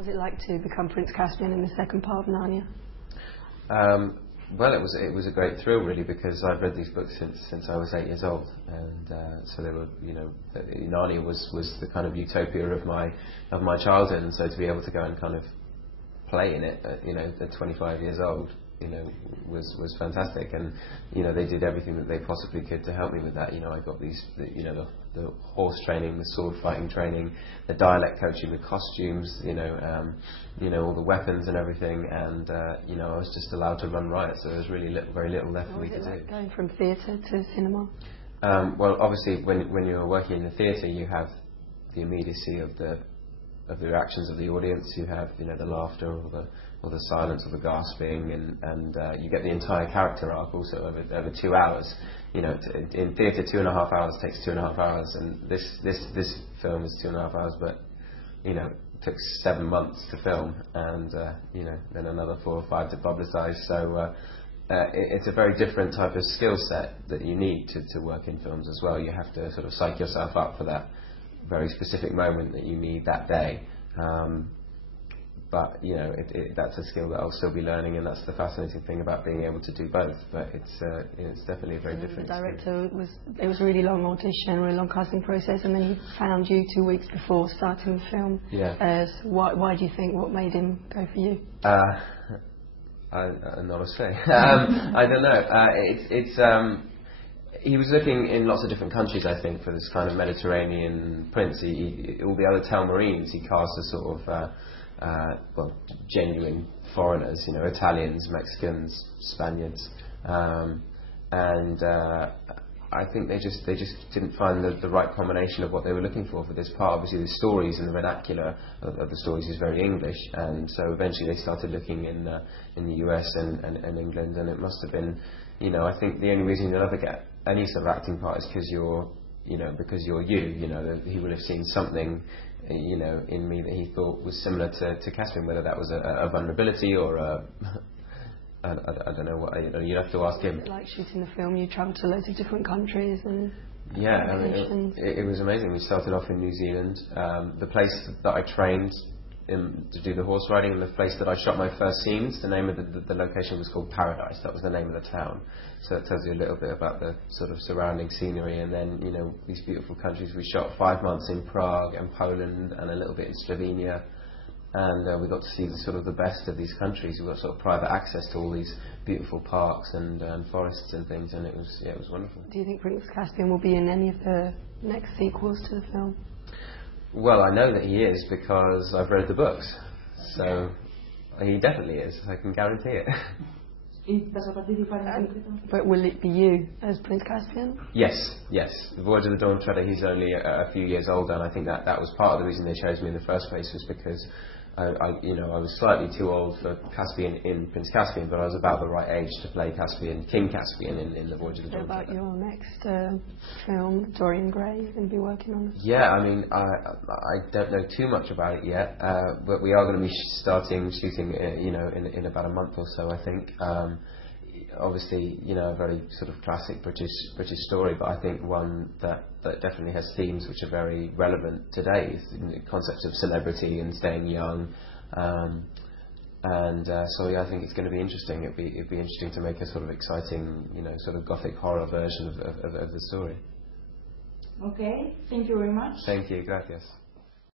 was it like to become Prince Caspian in the second part of Narnia? Well, it was a great thrill, really, because I've read these books since I was 8 years old, and so they were, Narnia was the kind of utopia of my childhood, and so to be able to go and kind of play in it, at 25 years old, was fantastic, and they did everything that they possibly could to help me with that. I got the horse training, the sword fighting training, the dialect coaching, the costumes, all the weapons and everything, and I was just allowed to run riot, so there was really very little left for me to do. Like going from theatre to cinema? Well, obviously, when you're working in the theatre, you have the immediacy of the reactions of the audience. You have the laughter or the silence or the gasping, and you get the entire character arc also over 2 hours. In theatre, 2.5 hours takes 2.5 hours, and this film is 2.5 hours, but it took 7 months to film, and then another 4 or 5 to publicise. So it's a very different type of skill set that you need to work in films as well. You have to sort of psych yourself up for that very specific moment that you need that day. But that's a skill that I'll still be learning, and that's the fascinating thing about being able to do both. But it's definitely a very different. The director it was a really long audition, really long casting process, and then he found you 2 weeks before starting the film. Yeah. Why do you think? What made him go for you? I'm not a say. I don't know. He was looking in lots of different countries, I think, for this kind of Mediterranean prince. All the other Telmarines he cast as sort of genuine foreigners, Italians, Mexicans, Spaniards, and I think they just didn't find the right combination of what they were looking for this part. Obviously, the stories and the vernacular of the stories is very English, and so eventually they started looking in the US and England, and it must have been, I think the only reason you'll ever get any sort of acting part is because you're you. He would have seen something in me that he thought was similar to Caspian, whether that was a vulnerability or I don't know what. You'd have to ask him. Was it like shooting the film? You travelled to loads of different countries and yeah, it was amazing. We started off in New Zealand. The place that I trained to do the horse riding, and the place that I shot my first scenes, the name of the location was called Paradise. That was the name of the town. So it tells you a little bit about the sort of surrounding scenery, and then these beautiful countries. We shot 5 months in Prague and Poland and a little bit in Slovenia, and we got to see the best of these countries. We got sort of private access to all these beautiful parks and forests and things, and it was wonderful. Do you think Prince Caspian will be in any of the next sequels to the film? Well, I know that he is because I've read the books, so he definitely is. I can guarantee it. But will it be you as Prince Caspian? Yes. The Voyage of the Dawn Treader, he's only a few years older, and I think that was part of the reason they chose me in the first place, was because I was slightly too old for Caspian in Prince Caspian, but I was about the right age to play King Caspian in the Voyage of the Dawn Treader. About your next film, Dorian Gray, you're going to be working on? Yeah, I mean, I don't know too much about it yet, but we are going to be starting shooting, in about a month or so, I think. Obviously, a very sort of classic British story, but I think one that definitely has themes which are very relevant today. The concepts of celebrity and staying young, so yeah, I think it's going to be interesting. It'd be interesting to make a sort of exciting, sort of gothic horror version of the story. Okay, thank you very much. Thank you, gracias.